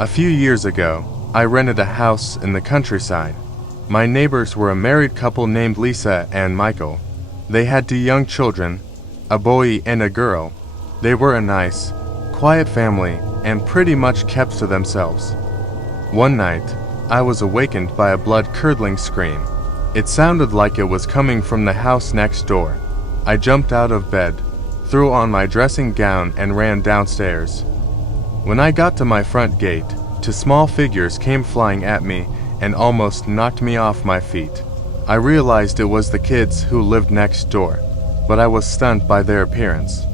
A few years ago, I rented a house in the countryside. My neighbors were a married couple named Lisa and Michael. They had 2 young children, a boy and a girl. They were a nice, quiet family and pretty much kept to themselves. One night, I was awakened by a blood-curdling scream. It sounded like it was coming from the house next door. I jumped out of bed, threw on my dressing gown and ran downstairs. When I got to my front gate, 2 small figures came flying at me and almost knocked me off my feet. I realized it was the kids who lived next door, but I was stunned by their appearance.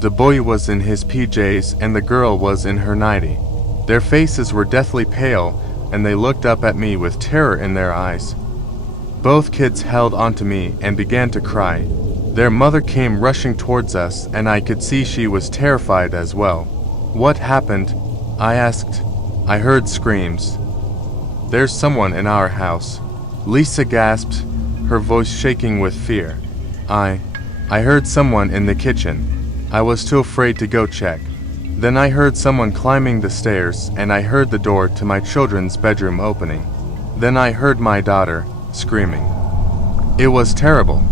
The boy was in his PJs and the girl was in her nightie. Their faces were deathly pale and they looked up at me with terror in their eyes. Both kids held onto me and began to cry. Their mother came rushing towards us and I could see she was terrified as well. "What happened?" I asked. "I heard screams. There's someone in our house," Lisa gasped, her voice shaking with fear. I heard someone in the kitchen. I was too afraid to go check. Then I heard someone climbing the stairs and I heard the door to my children's bedroom opening. Then I heard my daughter screaming. It was terrible.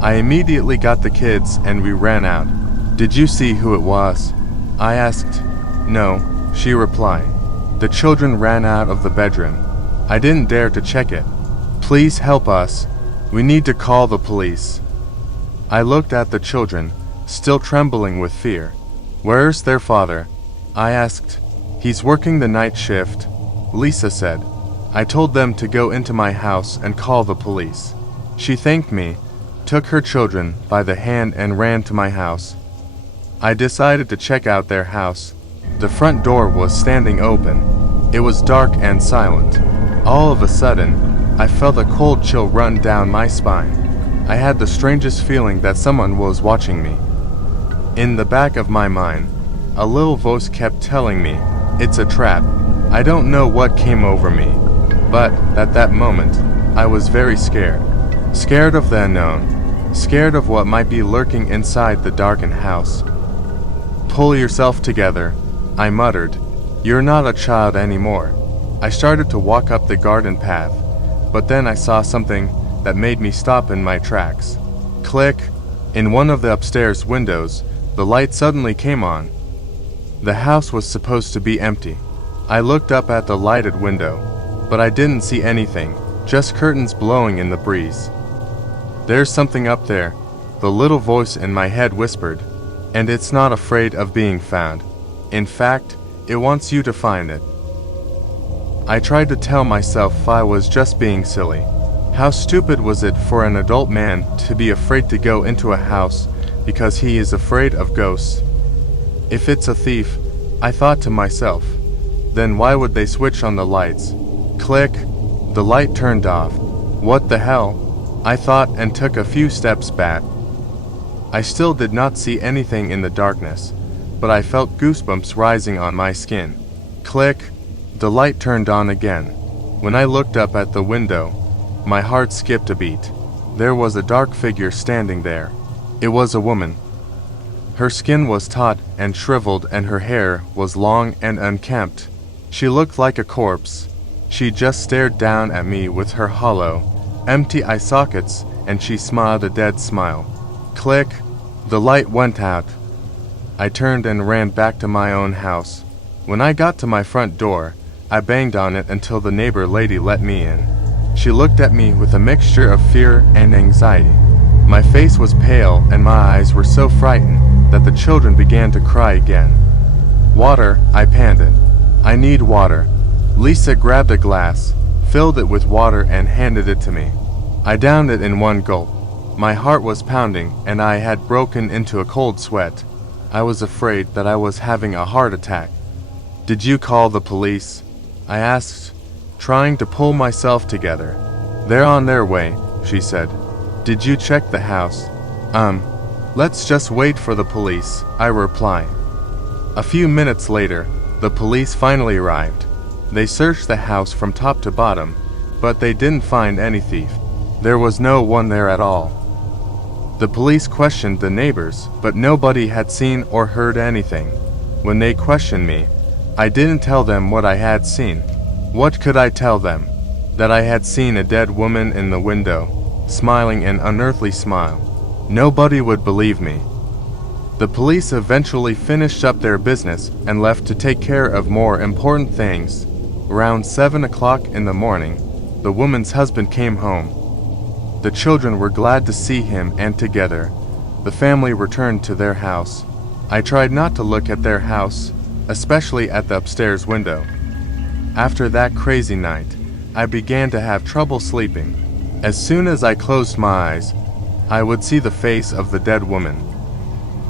I immediately got the kids and we ran out. "Did you see who it was?" I asked. "No," she replied. The children ran out of the bedroom. I didn't dare to check it. "Please help us. We need to call the police." I looked at the children, still trembling with fear. "Where's their father?" I asked. "He's working the night shift," Lisa said. I told them to go into my house and call the police. She thanked me, took her children by the hand and ran to my house. I decided to check out their house. The front door was standing open. It was dark and silent. All of a sudden, I felt a cold chill run down my spine. I had the strangest feeling that someone was watching me. In the back of my mind, a little voice kept telling me, "It's a trap." I don't know what came over me, but at that moment, I was very scared. Scared of the unknown, scared of what might be lurking inside the darkened house. "Pull yourself together," I muttered. "You're not a child anymore." I started to walk up the garden path, but then I saw something that made me stop in my tracks. Click! In one of the upstairs windows, the light suddenly came on. The house was supposed to be empty. I looked up at the lighted window, but I didn't see anything, just curtains blowing in the breeze. "There's something up there," the little voice in my head whispered, "and it's not afraid of being found. In fact, it wants you to find it." I tried to tell myself I was just being silly. How stupid was it for an adult man to be afraid to go into a house because he is afraid of ghosts? If it's a thief, I thought to myself, then why would they switch on the lights? Click! The light turned off. What the hell? I thought and took a few steps back. I still did not see anything in the darkness, but I felt goosebumps rising on my skin. Click! The light turned on again. When I looked up at the window, my heart skipped a beat. There was a dark figure standing there. It was a woman. Her skin was taut and shriveled and her hair was long and unkempt. She looked like a corpse. She just stared down at me with her hollow, empty eye sockets and she smiled a dead smile. Click! The light went out. I turned and ran back to my own house. When I got to my front door, I banged on it until the neighbor lady let me in. She looked at me with a mixture of fear and anxiety. My face was pale and my eyes were so frightened that the children began to cry again. "Water," I panted. "I need water." Lisa grabbed a glass, filled it with water and handed it to me. I downed it in one gulp. My heart was pounding and I had broken into a cold sweat. I was afraid that I was having a heart attack. "Did you call the police?" I asked, trying to pull myself together. "They're on their way," she said. "Did you check the house?" Let's just wait for the police," I replied. A few minutes later, the police finally arrived. They searched the house from top to bottom, but they didn't find any thief. There was no one there at all. The police questioned the neighbors, but nobody had seen or heard anything. When they questioned me, I didn't tell them what I had seen. What could I tell them? That I had seen a dead woman in the window, smiling an unearthly smile. Nobody would believe me. The police eventually finished up their business and left to take care of more important things. Around 7 o'clock in the morning, the woman's husband came home. The children were glad to see him, and together, the family returned to their house. I tried not to look at their house, especially at the upstairs window. After that crazy night, I began to have trouble sleeping. As soon as I closed my eyes, I would see the face of the dead woman.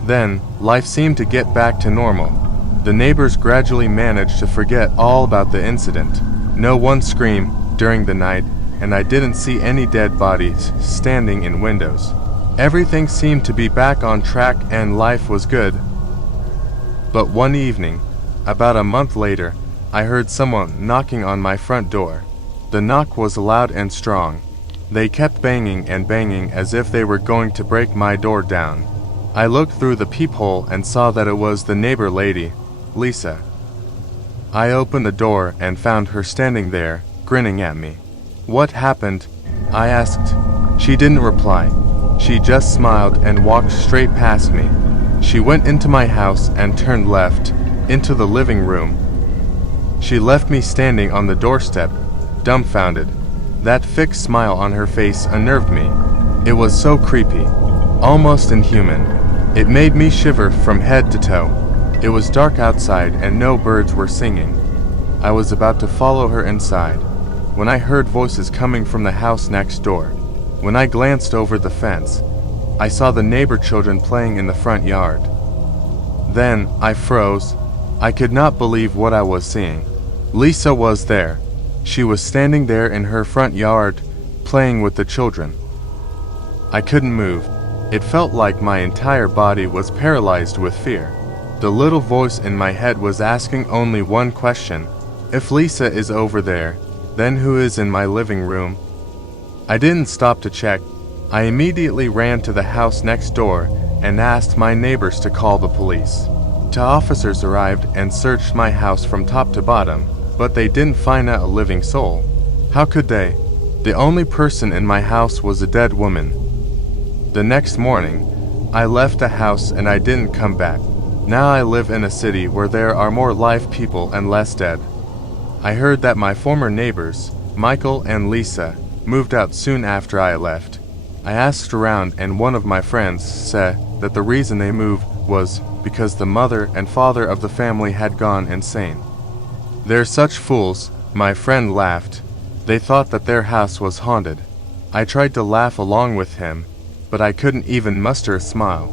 Then, life seemed to get back to normal. The neighbors gradually managed to forget all about the incident. No one screamed during the night, and I didn't see any dead bodies standing in windows. Everything seemed to be back on track and life was good. But one evening, about a month later, I heard someone knocking on my front door. The knock was loud and strong. They kept banging and banging as if they were going to break my door down. I looked through the peephole and saw that it was the neighbor lady, Lisa. I opened the door and found her standing there, grinning at me. "What happened?" I asked. She didn't reply. She just smiled and walked straight past me. She went into my house and turned left, into the living room. She left me standing on the doorstep, dumbfounded. That fixed smile on her face unnerved me. It was so creepy, almost inhuman. It made me shiver from head to toe. It was dark outside and no birds were singing. I was about to follow her inside, when I heard voices coming from the house next door. When I glanced over the fence, I saw the neighbor children playing in the front yard. Then I froze. I could not believe what I was seeing. Lisa was there. She was standing there in her front yard, playing with the children. I couldn't move. It felt like my entire body was paralyzed with fear. The little voice in my head was asking only one question: if Lisa is over there, then who is in my living room? I didn't stop to check. I immediately ran to the house next door and asked my neighbors to call the police. 2 officers arrived and searched my house from top to bottom, but they didn't find a living soul. How could they? The only person in my house was a dead woman. The next morning, I left the house and I didn't come back. Now I live in a city where there are more live people and less dead. I heard that my former neighbors, Michael and Lisa, moved out soon after I left. I asked around and one of my friends said that the reason they moved was because the mother and father of the family had gone insane. "They're such fools," my friend laughed. "They thought that their house was haunted." I tried to laugh along with him, but I couldn't even muster a smile.